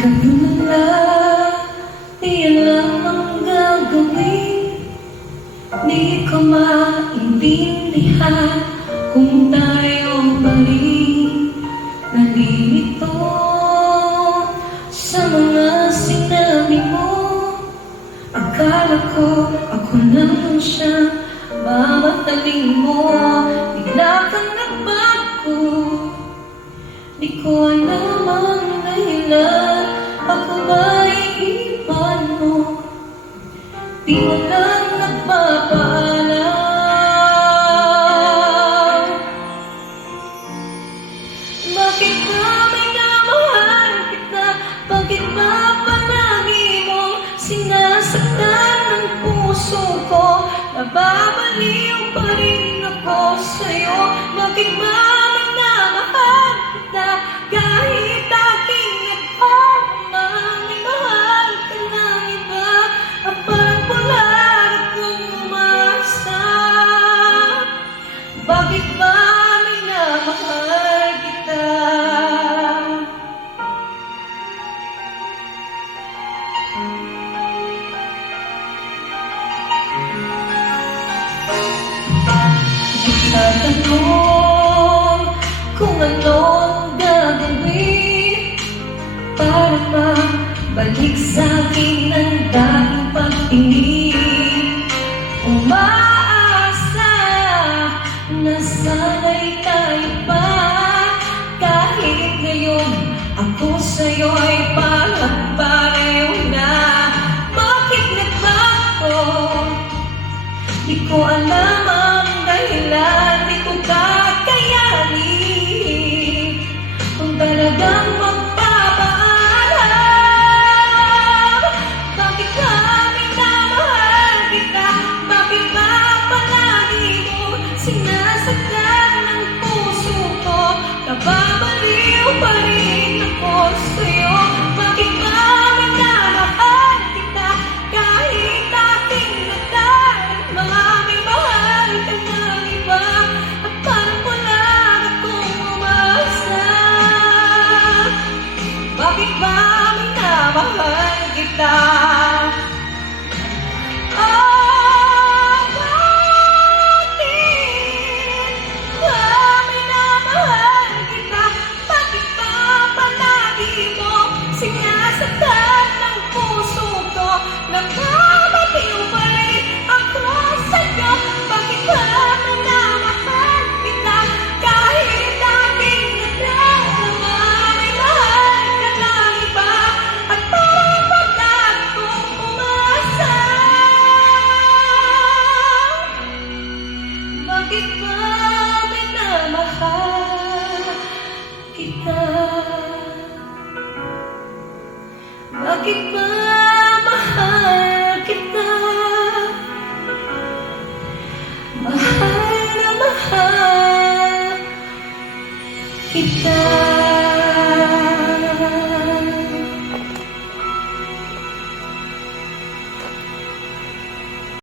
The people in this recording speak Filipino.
ganun na lang, di alam ang gagawin. Di ko maintindihan kung tayo balik. Nalilito sa mga sinabi mo. Akala ko ako lang siyang mamataling mo. Bigla kang nagbago, di ko alam ang dahilan. Ako ba iiwan mo? Di mo lang nagpapaalam. Bakit ba minamahal kita? Bakit ba palagi mong sinasaktan ang puso ko? Nababaliw pa rin ako sa'yo. Bakit ba minamahal kita? Kahit aking nagpapamahal ka ng iba, at parang wala akong umasa. Bakit ba minamahal kita? Nagtatanong kung anong gagawin para mabalik sa'kin ang dating pag-ibig. Umaasa na sana'y tayo pa. Kahit ngayon ako sa'yo'y parang pareho na. Bakit nagbago? Di ko alam ang dahilan. Di ko kakayanin kung talagang magpapaalam. Bakit ba minamahal kita? Bakit ba palagi mo sinasaktan ng puso ko? Nababaliw pa rin ako sa'yo. Bakit ba minamahal kita? Kahit aking nadarama, may mahal ka ng iba, at parang wala akong umasa. Bakit ba minamahal kita? Sinasaktan ng puso ko, nagpapatiw pa rin ako sa'yo. Bakit ba minamahal kita? Kahit aking nadarama, may mahal ka ng iba, at parang wala akong umasa. Bakit ba minamahal kita? Bakit ba mahal kita? Mahal na mahal kita.